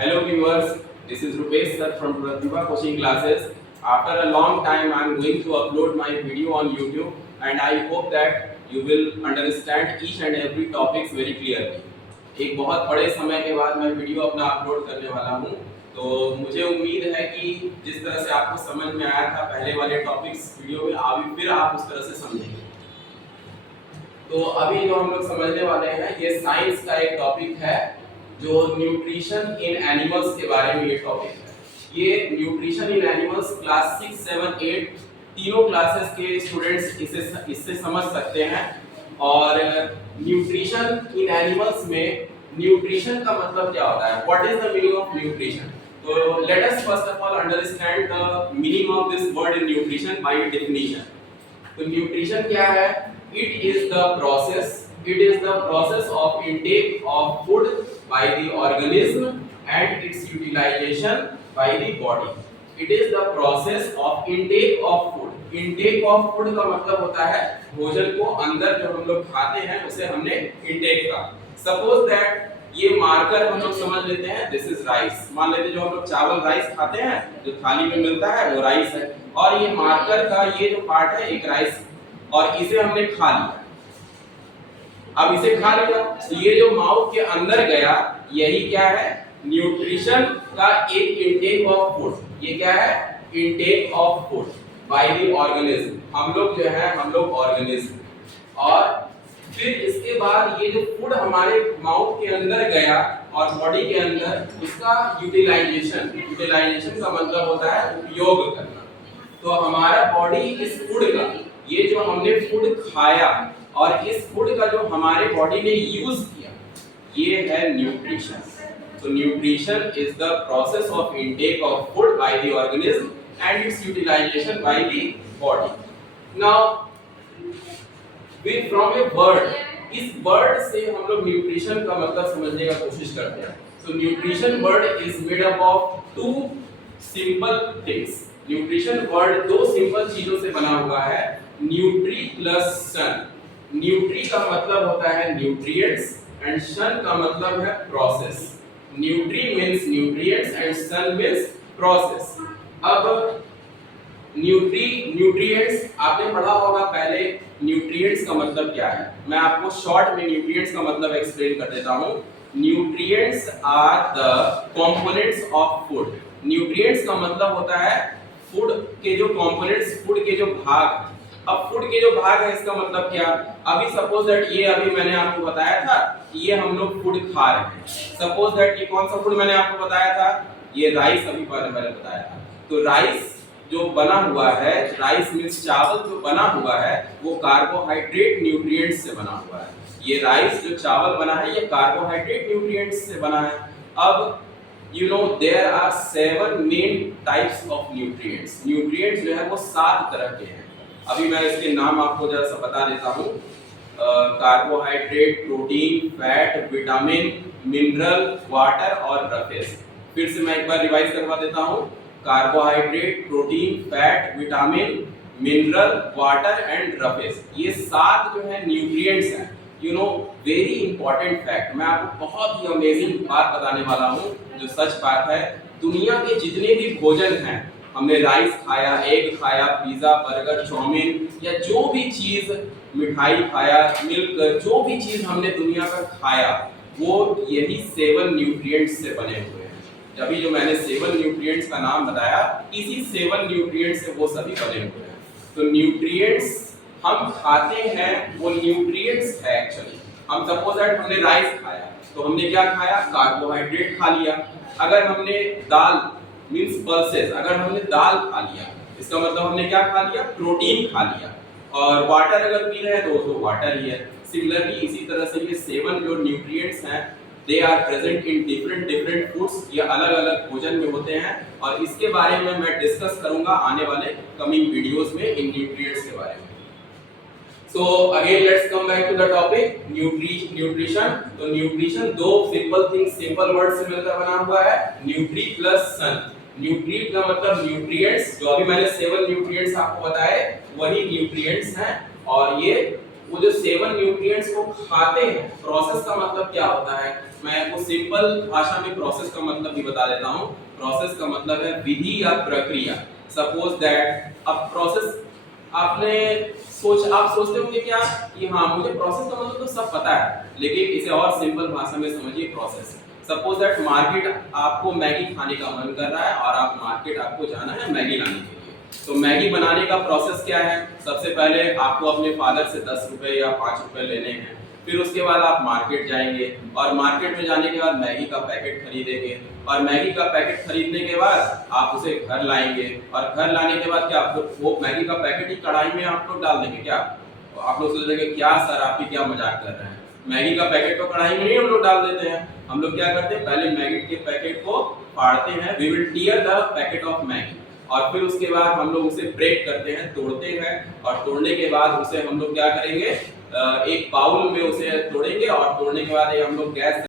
Hello viewers, this is Rupesh sir from Pratibha Coaching Classes. After a long time I am going to upload my video on YouTube and I hope that you will understand each and every topics very clearly. एक बहुत बड़े समय के बाद मैं video अपना upload करने वाला हूँ, तो मुझे उम्मीद है कि जिस तरह से आपको समझ में आया था पहले वाले टॉपिक्स वीडियो में, अभी फिर आप उस तरह से समझेंगे। तो अभी जो हम लोग समझने वाले हैं ये साइंस का एक टॉपिक है जो न्यूट्रिशन इन एनिमल्स के बारे में ये टॉपिक है। ये न्यूट्रिशन इन एनिमल्स क्लास 6, 7, 8 तीनों क्लासेस के स्टूडेंट्स इससे समझ सकते हैं। और न्यूट्रिशन इन एनिमल्स में न्यूट्रिशन का मतलब क्या होता है, what is the meaning of nutrition. तो let us first of all understand the meaning of this word in nutrition by definition. तो न्यूट्रिशन क्या है? It is the process of intake of food by the organism and its utilization by the body. It is the process of intake of food. Intake of food का मतलब होता है भोजन को अंदर जो हम लोग खाते हैं उसे हमने intake का। Suppose that ये मार्कर हम लोग समझ लेते हैं, this is rice। मान लेते हैं जो हम लोग चावल राइस खाते हैं जो थाली में मिलता है वो राइस है, और ये मार्कर का ये जो पार्ट है एक राइस, और इसे हमने खा लिया। अब इसे खा लिया तो ये जो माउथ के अंदर गया यही क्या है? न्यूट्रिशन का एक इनटेक ऑफ फूड। ये क्या है? Intake of food by the organism. हम लोग जो है हम लोग ऑर्गेनिज्म, और फिर इसके बाद ये जो फूड हमारे माउथ के अंदर गया और बॉडी के अंदर, उसका यूटिलाइजेशन का मतलब होता है उपयोग करना। तो हमारा बॉडी इस फूड का, ये जो हमने फूड खाया और इस फूड का जो हमारे बॉडी ने यूज किया, ये है न्यूट्रिशन। तो nutrition is the process of intake of food by the organism and its utilisation by the body. Now we from a word, इस वर्ड से हम लोग न्यूट्रिशन का मतलब समझने का कोशिश करते हैं। So nutrition word is made up of two simple things. Nutrition word दो सिंपल चीजों से बना हुआ है, न्यूट्री प्लस सन। न्यूट्री का मतलब होता है न्यूट्रिएंट्स एंड सन का मतलब है process. Nutri means nutrients and sun means process. अब न्यूट्रिएंट्स आपने पढ़ा होगा पहले, न्यूट्रिएंट्स का मतलब क्या है। मैं आपको शॉर्ट में न्यूट्रिएंट्स का मतलब एक्सप्लेन कर देता हूं। Nutrients are the components of food. Nutrients का मतलब होता है फूड के जो कंपोनेंट्स, फूड के जो भाग। अब फूड के जो भाग है इसका मतलब क्या? अभी सपोज दैट ये अभी मैंने आपको बताया था ये हम लोग फूड खा रहे हैं। सपोज दैट ये कौन सा फूड मैंने आपको बताया था? ये राइस अभी मैंने बताया था। तो राइस जो बना हुआ है, राइस मींस चावल जो बना हुआ है, वो कार्बोहाइड्रेट न्यूट्रिएंट्स से बना हुआ है। ये राइस जो चावल बना है ये कार्बोहाइड्रेट न्यूट्रिएंट्स से बना है। अब you know there are 7 main types of nutrients। nutrients जो है वो 7 तरह के हैं। अभी मैं इसके नाम आपको जरा सा बता देता हूँ। Carbohydrate, protein, fat, vitamin, mineral, water और रफेज। फिर से मैं एक बार रिवाइज करवा देता हूँ। Carbohydrate, protein, fat, vitamin, mineral, water and roughage, ये 7 जो है न्यूट्रिएंट्स हैं। You know very important fact, मैं आपको बहुत ही अमेजिंग बात बताने वाला हूँ जो सच बात है। दुनिया के जितने भी भोजन हैं, हमने राइस खाया, एग खाया, पिज्जा, बर्गर, चाउमीन या जो भी चीज, मिठाई खाया, मिल्क, जो भी चीज हमने दुनिया का खाया वो यही 7 न्यूट्रिएंट्स से बने हुए हैं। अभी जो मैंने 7 न्यूट्रिएंट्स का नाम बताया, इसी 7 न्यूट्रिएंट्स से वो सभी बने हुए हैं। तो न्यूट्रिएंट्स हम खाते हैं वो न्यूट्रिएंट्स है एक्चुअली। हम सपोज दैट हमने राइस खाया तो हमने क्या खाया? कार्बोहाइड्रेट खा लिया। अगर हमने दाल मींस पल्सेस, अगर हमने दाल खा लिया इसका मतलब हमने क्या खा लिया? प्रोटीन खा लिया। और वाटर अगर पी रहे हैं तो वाटर ही है। सिमिलरली इसी तरह से ये 7 जो न्यूट्रिएंट्स हैं they are present in different foods. ये अलग अलग भोजन में होते हैं और इसके बारे में मैं डिस्कस करूंगा आने वाले कमिंग वीडियोस में इन न्यूट्रिएंट्स के बारे में। So again let's come back to the topic nutrition। तो न्यूट्रिशन दो सिंपल थिंग्स, सिंपल वर्ड से मिलकर बना हुआ है, न्यूट्री प्लस सन। न्यूट्री का मतलब न्यूट्रिएंट्स, जो अभी मैंने 7 न्यूट्रिएंट्स आपको बताए वही न्यूट्रिएंट्स हैं, और ये वो जो 7 न्यूट्रिएंट्स को खाते हैं। प्रोसेस का मतलब क्या होता है, मैं आपको सिंपल भाषा में प्रोसेस का मतलब भी बता देता हूँ। प्रोसेस का मतलब है विधि या प्रक्रिया। सपोज दैट अब प्रोसेस आप सोचते होंगे क्या कि हाँ मुझे प्रोसेस का मतलब तो सब पता है, लेकिन इसे और सिंपल भाषा में समझिए प्रोसेस। सपोज दैट मार्केट आपको मैगी खाने का मन कर रहा है और आप मार्केट आपको जाना है मैगी लाने के लिए। तो मैगी बनाने का प्रोसेस क्या है, सबसे पहले आपको अपने फादर से 10 रुपए या 5 रुपए लेने हैं। फिर उसके बाद आप मार्केट जाएंगे और मार्केट में जाने के बाद मैगी का पैकेट खरीदेंगे और मैगी का पैकेट खरीदने के बाद आप उसे घर लाएंगे और घर लाने के बाद क्या आप वो मैगी का पैकेट ही कढ़ाई में आप लोग डाल देंगे क्या? आप लोग सोचेंगे क्या सर आप ही क्या मजाक कर रहे हैं, मैगी का पैकेट तो कढ़ाई में नहीं हम लोग डाल देते हैं। हम लोग क्या करते हैं, पहले मैगी के पैकेट को फाड़ते हैं, we will tear the packet of Maggi, और फिर उसके बाद हम लोग उसे ब्रेक करते हैं, तोड़ते हैं, और तोड़ने के बाद उसे हम लोग क्या करेंगे, एक बाउल में उसे तोड़ेंगे और तोड़ने के बाद हम लोग गैस